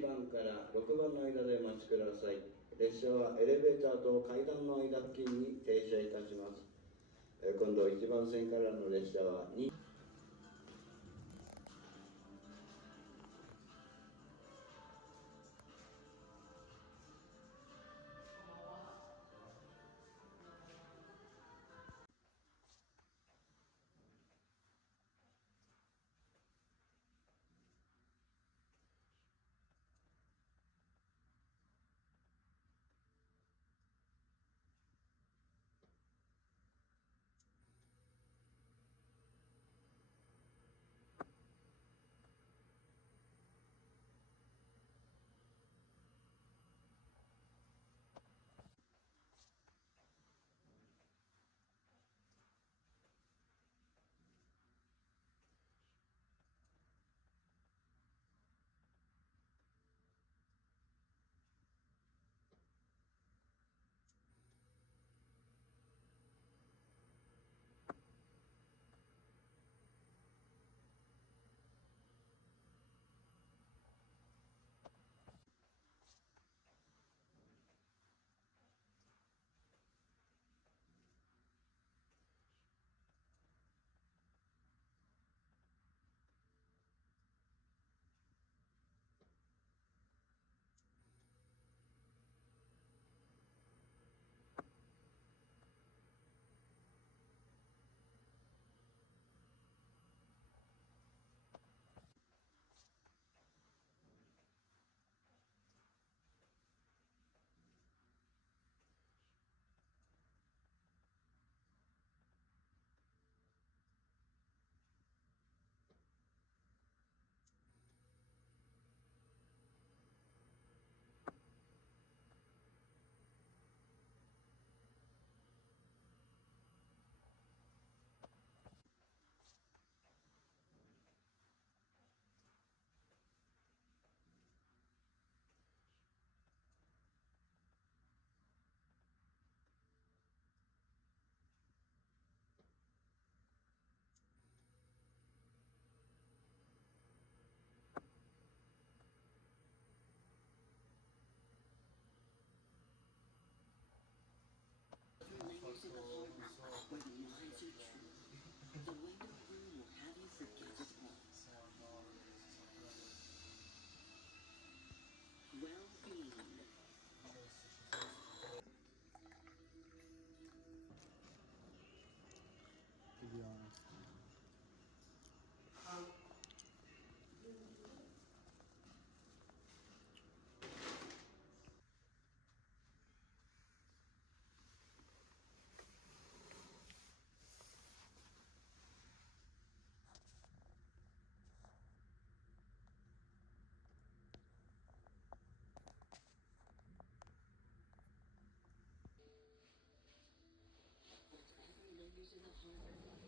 1番から6番の間でお待ちください。列車はエレベーターと階段の間付近に停車いたします。今度1番線からの列車は2Where the lines are true. The window room will have you forget it all. Well-being. To be honest. Whatever lingers in the heart